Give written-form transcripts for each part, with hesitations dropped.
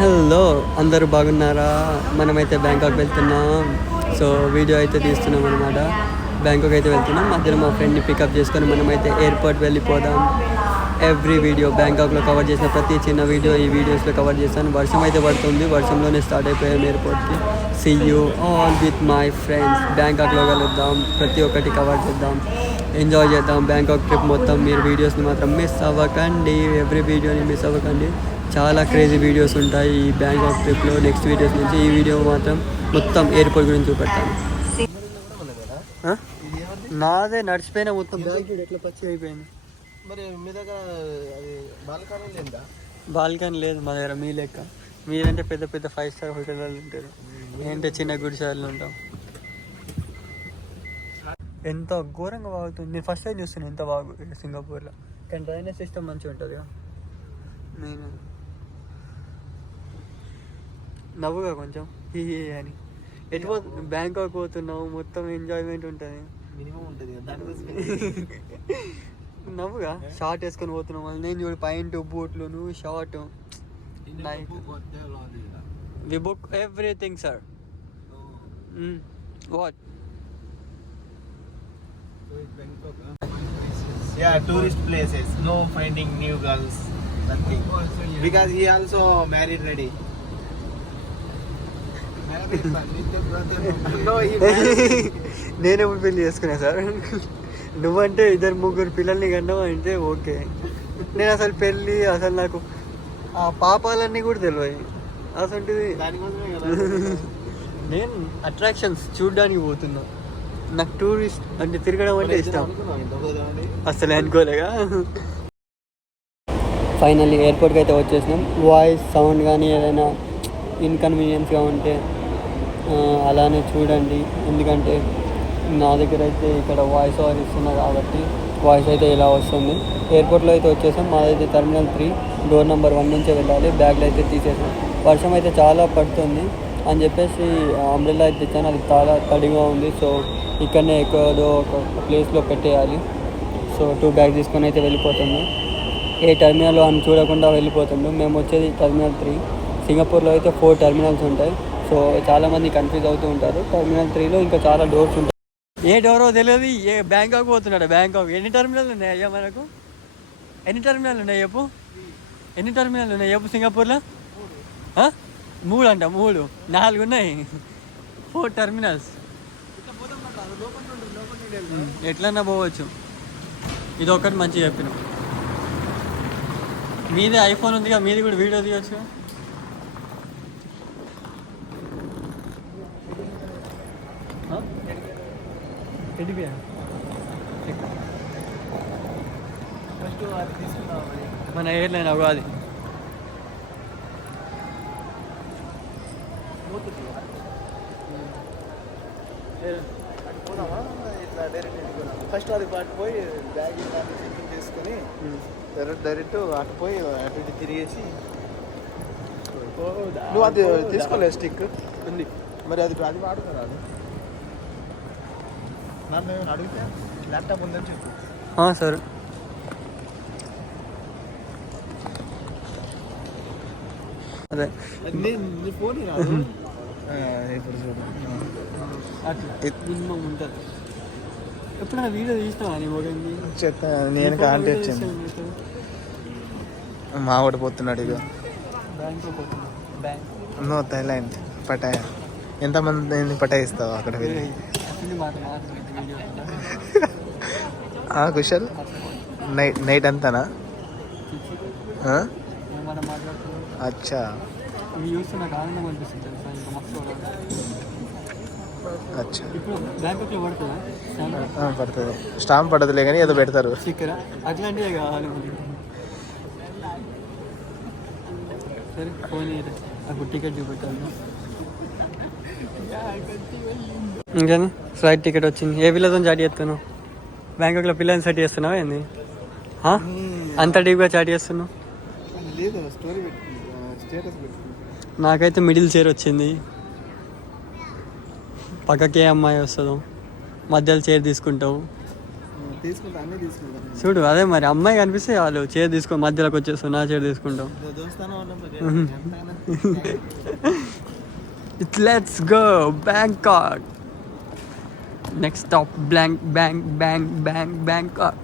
Hello, అందరూ బాగున్నారా? మనమైతే బ్యాంకాక్ వెళ్తున్నాం. సో వీడియో అయితే తీస్తున్నాం అనమాట. బ్యాంకాక్ అయితే వెళ్తున్నాం. మధ్యలో మా ఫ్రెండ్ని పికప్ చేసుకొని మనమైతే ఎయిర్పోర్ట్ వెళ్ళిపోదాం. ఎవ్రీ వీడియో బ్యాంకాక్లో కవర్ చేసిన ప్రతి చిన్న వీడియో ఈ వీడియోస్లో కవర్ చేస్తాను. వర్షం అయితే పడుతుంది, వర్షంలోనే స్టార్ట్ అయిపోయాం ఎయిర్పోర్ట్కి. See you all with my friends. బ్యాంకాక్లో కలుద్దాం, ప్రతి ఒక్కటి కవర్ చేద్దాం, ఎంజాయ్ చేద్దాం. బ్యాంకాక్ ట్రిప్ మొత్తం మీరు వీడియోస్ని మాత్రం మిస్ అవ్వకండి. ఎవ్రీ వీడియోని మిస్ అవ్వకండి. చాలా క్రేజీ వీడియోస్ ఉంటాయి ఈ బ్యాంకాక్ ట్రిప్లో. నెక్స్ట్ వీడియోస్ నుంచి ఈ వీడియో మాత్రం మొత్తం ఎయిర్పోర్ట్ గురించి చూపెడతాను. నాదే నడిచిపోయినా మొత్తం ఎట్లా పచ్చి అయిపోయింది. మరి మీ దగ్గర అది బాల్కనీ లేదా? బాల్కనీ లేదు మా దగ్గర. మీ లెక్క మీరంటే పెద్ద పెద్ద 5 స్టార్ హోటల్లో ఉంటారు, ఏంటంటే చిన్న గుడిసార్లు ఉంటాం. ఎంత ఘోరంగా బాగుతుంది. నేను ఫస్ట్ టైం చూస్తున్నాను ఎంత బాగు సింగపూర్లో. కానీ డ్రైనేజ్ సిస్టమ్ మంచిగా ఉంటుంది. నేను నవ్వుగా కొంచెం హీ అని ఎటు బ్యాంకాక్ పోతున్నావు, మొత్తం ఎంజాయ్మెంట్ ఉంటుంది, మినిమం ఉంటుంది నవ్వుగా షార్ట్ వేసుకొని పోతున్నాం. మళ్ళీ నేను చూడు పాయింట్ బూట్లు, నువ్వు short. We book everything sir. What? Yeah, tourist places. No finding new girls. Nothing. Because he also married ready. No, he married. నేను ఎప్పుడు పెళ్లి చేసుకున్నా సార్? నువ్వంటే 2-3 పిల్లల్ని కన్నావు అంటే ఓకే. నేను అసలు పెళ్ళి అసలు నాకు ఆ పాపాలన్నీ కూడా తెలియదు అసలు. నేను అట్రాక్షన్స్ చూడడానికి పోతున్నా. నాకు టూరిస్ట్ అంటే తిరగడం అంటే ఇష్టం. అసలు అనుకోలేగా. ఫైనల్లీ ఎయిర్పోర్ట్కి అయితే వచ్చేసినాం. వాయిస్ సౌండ్ కానీ ఏదైనా ఇన్కన్వీనియన్స్గా ఉంటే అలానే చూడండి. ఎందుకంటే నా దగ్గర అయితే ఇక్కడ వాయిస్ ఓవర్ ఇస్తున్నా కాబట్టి వాయిస్ అయితే ఇలా వస్తుంది. ఎయిర్పోర్ట్లో అయితే వచ్చేసాం. మాదైతే టెర్మినల్ 3 డోర్ నెంబర్ 1 నుంచే వెళ్ళాలి. బ్యాగ్లో అయితే తీసేసాం. వర్షం అయితే చాలా పడుతుంది అని చెప్పేసి అంబ్రెల్లా అయితే తెచ్చాను. అది చాలా తడిగా ఉంది. సో ఇక్కడనే ఎక్కడో ఒక ప్లేస్లో పెట్టేయాలి. సో 2 బ్యాగ్ తీసుకొని అయితే వెళ్ళిపోతుంది. ఏ టెర్మినల్ అని చూడకుండా వెళ్ళిపోతుండు. మేము వచ్చేది టెర్మినల్ 3. సింగపూర్లో అయితే 4 టెర్మినల్స్ ఉంటాయి. సో చాలామంది కన్ఫ్యూజ్ అవుతూ ఉంటారు. టెర్మినల్ 3లో ఇంకా చాలా డోర్స్ ఉంటాయి. ఏ డోరో తెలియదు. ఏ బ్యాంకాక్ పోతున్నాడు. బ్యాంకాక్ ఎన్ని టెర్మినల్ ఉన్నాయి అయ్యా మనకు? ఎన్ని టెర్మినల్ ఉన్నాయి చెప్పు? ఎన్ని టెర్మినల్ ఉన్నాయి చెప్పు సింగపూర్లో? 3 అంట. 3 4 ఉన్నాయి. 4 టెర్మినల్స్. ఎట్లన్నా పోవచ్చు. ఇది ఒకటి మంచిగా చెప్పిన. మీదే ఐఫోన్ ఉందిగా, మీది కూడా వీడియో తీయచ్చు. మన ఎయిర్లైన్ అది ఫస్ట్ అది అటు పోయి బ్యాగ్ చెకింగ్ చేసుకుని డైరెక్ట్ అటు పోయి అటు ఇటు తిరిగేసి. నువ్వు అది తీసుకోలేదు స్టిక్ ఉంది మరి, అది వాడుతారా? అది నన్ను అడిగితే ల్యాప్టాప్ ఉందని చెప్పు. సార్ అదే నీ ఫోన్ రాదు. ఇప్పుడు చూడు అట్లా మినిమం ఉంటుంది. ఎప్పుడైనా వీడియో తీసినావా నీ మొగండి? నేను కాంటే వచ్చింది. మా వాడు పోతున్నాడు ఇక బ్యాంకు పోతున్నా. No Thailand Pattaya. ఎంతమంది పటాయిస్తావు అక్కడ వెళ్ళి? కుశల్ నైట్ అంతానా? అచ్చా అచ్చా పడుతుంది. స్టాంప్ పడదులే కానీ ఏదో పెడతారు. అట్లాంటివే కావాలి. సరే ఫోన్ నాకు టికెట్ చూపెట్టాలి. ఇంకేనా ఫ్లైట్ టికెట్ వచ్చింది. ఏ పిల్లతో చాట్ చేస్తాను? బ్యాంకాక్లో పిల్లల్ని సెట్ చేస్తున్నావా ఏంది? అంత డీప్గా చాట్ చేస్తున్నావు? నాకైతే మిడిల్ చైర్ వచ్చింది. పక్కకే అమ్మాయి వస్తుందో మధ్యలో చైర్ తీసుకుంటావు. తీసుకుంటా, అన్నీ తీసుకుంటాను. చూడు అదే మరి అమ్మాయి కనిపిస్తే వాళ్ళు చైర్ తీసుకో మధ్యలోకి వచ్చేస్తావు నా చైర్ తీసుకుంటాం. దోస్తాను it's let's go Bangkok. Next stop Bangkok.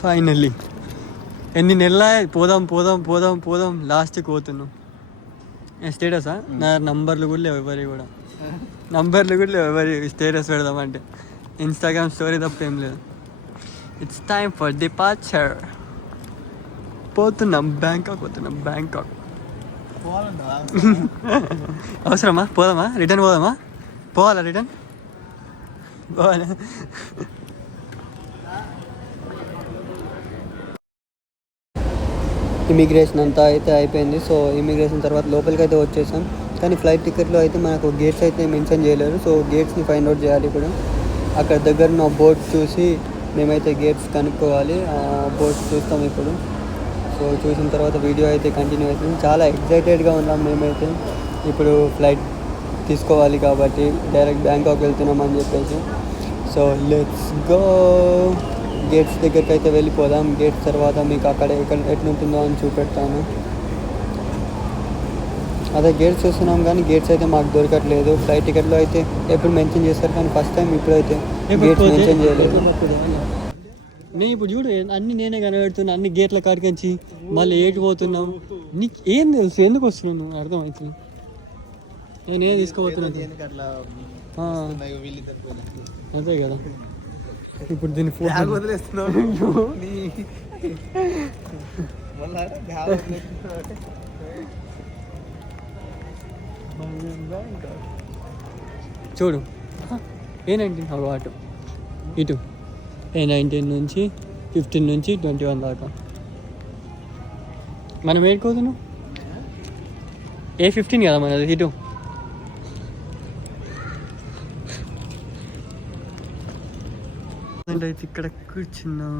Finally ఎన్ని నెలల పోదాం పోదాం పోదాం పోదాం లాస్ట్కి పోతున్నాం. స్టేటసా నా నంబర్లు కూడా లేవు ఎవరి కూడా, నంబర్లు కూడా లేవు ఎవరి స్టేటస్ పెడదామంటే. ఇన్స్టాగ్రామ్ స్టోరీ తప్ప ఏం లేదు. It's time for departure. పోతున్నాం బ్యాంకాక్. అవసరమా? పోదామా? రిటర్న్ పోదామా? పోవాలా రిటర్న్? పోవాలా? ఇమిగ్రేషన్ అంతా అయితే అయిపోయింది. సో ఇమిగ్రేషన్ తర్వాత లోపలికి అయితే వచ్చేసాం. కానీ ఫ్లైట్ టికెట్లో అయితే మనకు గేట్స్ అయితే మెన్షన్ చేయలేరు. సో గేట్స్ని ఫైండ్ అవుట్ చేయాలి. ఇప్పుడు అక్కడ దగ్గర ఉన్న బోట్ చూసి మేమైతే గేట్స్ కనుక్కోవాలి. ఆ బోట్ చూస్తాం ఇప్పుడు. సో చూసిన తర్వాత వీడియో అయితే కంటిన్యూ అవుతుంది. చాలా ఎక్సైటెడ్గా ఉన్నాం మేమైతే. ఇప్పుడు ఫ్లైట్ తీసుకోవాలి కాబట్టి డైరెక్ట్ బ్యాంకాక్ వెళ్తున్నాం అని చెప్పేసి. So let's go. గేట్స్ దగ్గరికి అయితే వెళ్ళిపోదాం. గేట్స్ తర్వాత మీకు అక్కడ ఎట్లుంటుందో అని చూపెడతాను. అదే గేట్స్ చూస్తున్నాం కానీ గేట్స్ అయితే మాకు దొరకట్లేదు. ఫ్లైట్ టికెట్లో అయితే ఎప్పుడు మెన్షన్ చేస్తారు కానీ ఫస్ట్ టైం ఇప్పుడైతే గేట్స్ మెన్షన్ చేయలేదు. నేను ఇప్పుడు చూడు అన్ని నేనే కనబెడుతున్నా, అన్ని గేట్ల కాడికించి మళ్ళీ ఏటి పోతున్నావు. నీకు ఏం తెలుసు ఎందుకు వస్తున్నావు? నువ్వు అర్థమవుతుంది. నేనేం తీసుకోబోతున్నాను అదే కదా. ఇప్పుడు దీన్ని ఫోటో చూడు A19 అటు ఇటు A19 నుంచి 15 నుంచి 21 దాకా. మనం ఏడుకోతున్నాం A15 కదా మనది. ఇటు అయితే ఇక్కడ కూర్చున్నాం.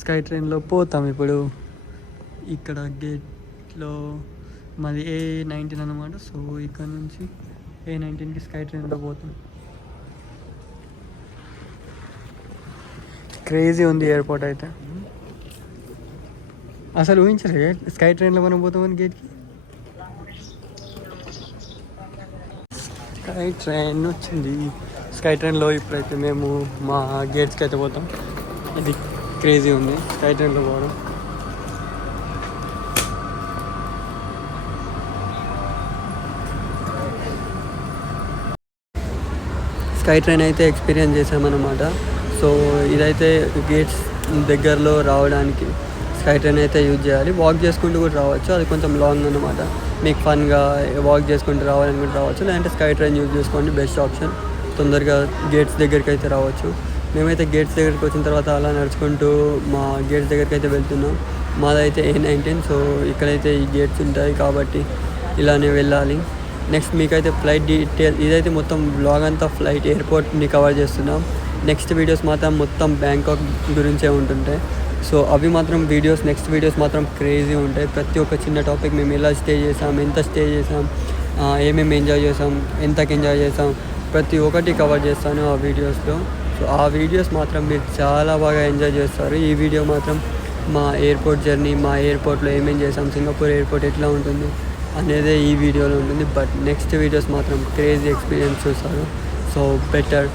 స్కై ట్రైన్లో పోతాం ఇప్పుడు. ఇక్కడ గేట్లో మాది A19 అన్నమాట. సో ఇక్కడ నుంచి A19కి స్కై ట్రైన్లో పోతాం. క్రేజీ ఉంది ఎయిర్పోర్ట్ అయితే. అసలు ఊహించలే స్కై ట్రైన్లో మనం పోతామని గేట్కి. స్కై ట్రైన్ వచ్చింది. స్కై ట్రైన్లో ఇప్పుడైతే మేము మా గేట్స్కి అయితే పోతాం. ఇది క్రేజీ ఉంది స్కై ట్రైన్లో పోవడం. స్కై ట్రైన్ అయితే ఎక్స్పీరియన్స్ చేసామన్నమాట. సో ఇదైతే గేట్స్ దగ్గరలో రావడానికి స్కై ట్రైన్ అయితే యూజ్ చేయాలి. వాక్ చేసుకుంటూ కూడా రావచ్చు. అది కొంచెం లాంగ్ అన్నమాట. మీకు ఫన్గా వాక్ చేసుకుంటూ రావాలని కూడా రావచ్చు. లేదంటే స్కై ట్రైన్ యూజ్ చేసుకోండి, బెస్ట్ ఆప్షన్. తొందరగా గేట్స్ దగ్గరికి అయితే రావచ్చు. మేమైతే గేట్స్ దగ్గరికి వచ్చిన తర్వాత అలా నడుచుకుంటూ మా గేట్స్ దగ్గరికి అయితే వెళ్తున్నాం. మాదైతే A19. సో ఇక్కడైతే ఈ గేట్స్ ఉంటాయి కాబట్టి ఇలానే వెళ్ళాలి. నెక్స్ట్ మీకైతే ఫ్లైట్ డీటెయిల్ ఇదైతే మొత్తం బ్లాగ్ అంతా ఫ్లైట్ ఎయిర్పోర్ట్ని కవర్ చేస్తున్నాం. నెక్స్ట్ వీడియోస్ మాత్రం మొత్తం బ్యాంకాక్ గురించే ఉంటుంటాయి. సో అవి మాత్రం నెక్స్ట్ వీడియోస్ మాత్రం క్రేజీ ఉంటాయి. ప్రతి ఒక్క చిన్న టాపిక్ మేము ఎలా స్టే చేసాం, ఎంత స్టే చేసాం, ఏమేమి ఎంజాయ్ చేసాం, ఎంతకి ఎంజాయ్ చేసాం, ప్రతి ఒక్కటి కవర్ చేస్తాను ఆ వీడియోస్లో. సో ఆ వీడియోస్ మాత్రం మీరు చాలా బాగా ఎంజాయ్ చేస్తారు. ఈ వీడియో మాత్రం మా ఎయిర్పోర్ట్ జర్నీ, మా ఎయిర్పోర్ట్లో ఏమేం చేసాం, సింగపూర్ ఎయిర్పోర్ట్ ఎట్లా ఉంటుంది అనేదే ఈ వీడియోలో ఉంటుంది. బట్ నెక్స్ట్ వీడియోస్ మాత్రం క్రేజీ ఎక్స్పీరియన్స్ చూస్తారు. సో బెటర్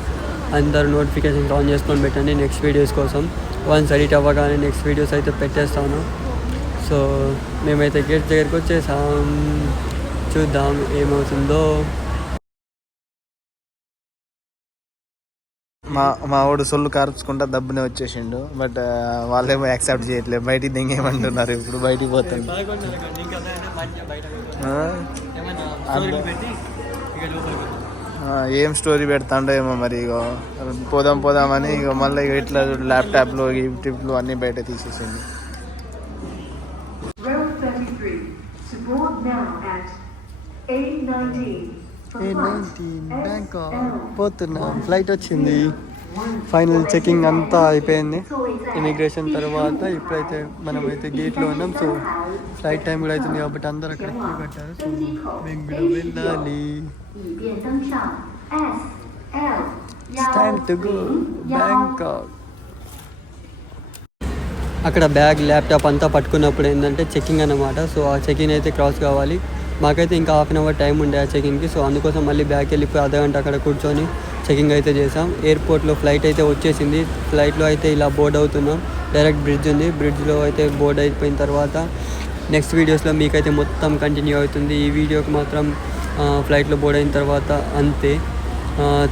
అందరు నోటిఫికేషన్స్ ఆన్ చేసుకొని పెట్టండి నెక్స్ట్ వీడియోస్ కోసం. వన్స్ ఎడిట్ అవ్వగానే నెక్స్ట్ వీడియోస్ అయితే పెట్టేస్తాను. సో మేమైతే గేట్ దగ్గరికి వచ్చేసాం. చూద్దాం ఏమవుతుందో. మా వాడు సొల్లు కార్చుకుంటా దబ్బునే వచ్చేసిండు. బట్ వాళ్ళేమో యాక్సెప్ట్ చేయట్లేదు. బయటికి దింగేయమంటున్నారు. ఇప్పుడు బయటికి పోతాను. ఏం స్టోరీ పెడతాండో ఏమో మరి. ఇగో పోదామని ఇక మళ్ళీ ఇట్లా ల్యాప్టాప్లో యూట్యూబ్లో అన్నీ బయట తీసేసింది. బ్యాంకాక్ పోతున్నాం. ఫ్లైట్ వచ్చింది. ఫైనల్ చెకింగ్ అంతా అయిపోయింది ఇమిగ్రేషన్ తర్వాత. ఇప్పుడైతే మనమైతే గేట్లో ఉన్నాం. సో ఫ్లైట్ టైం కూడా అవుతుంది కాబట్టి అందరూ అక్కడ క్యూ కట్టారు. సో మేము కూడా వెళ్ళాలి. It's time to go Bangkok. అక్కడ బ్యాగ్ ల్యాప్టాప్ అంతా పట్టుకున్నప్పుడు ఏంటంటే చెకింగ్ అన్నమాట. సో ఆ చెకింగ్ అయితే క్రాస్ కావాలి. మాకైతే ఇంకా హాఫ్ అన్ అవర్ టైం ఉండే ఆ చెకింగ్కి. సో అందుకోసం మళ్ళీ బ్యాగ్ వెళ్ళిపోయి అర్ధగంట అక్కడ కూర్చొని చెకింగ్ అయితే చేసాం. ఎయిర్పోర్ట్లో ఫ్లైట్ అయితే వచ్చేసింది. ఫ్లైట్లో అయితే ఇలా బోర్డ్ అవుతున్నాం. డైరెక్ట్ బ్రిడ్జ్ ఉంది. బ్రిడ్జ్లో అయితే బోర్డ్ అయిపోయిన తర్వాత నెక్స్ట్ వీడియోస్లో మీకైతే మొత్తం కంటిన్యూ అవుతుంది. ఈ వీడియోకి మాత్రం ఫ్లైట్లో బోర్డ్ అయిన తర్వాత అంతే.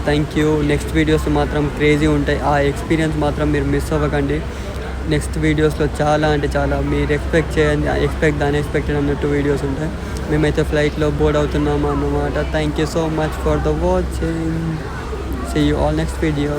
Thank you. నెక్స్ట్ వీడియోస్ మాత్రం క్రేజీ ఉంటాయి. ఆ ఎక్స్పీరియన్స్ మాత్రం మీరు మిస్ అవ్వకండి. నెక్స్ట్ వీడియోస్లో చాలా అంటే చాలా మీరు ఎక్స్పెక్ట్ అన్ఎక్స్పెక్టెడ్ అన్నట్టు వీడియోస్ ఉంటాయి. మేమైతే ఫ్లైట్లో బోర్డ్ అవుతున్నాము అన్నమాట. Thank you so much for the watching. See you all next video.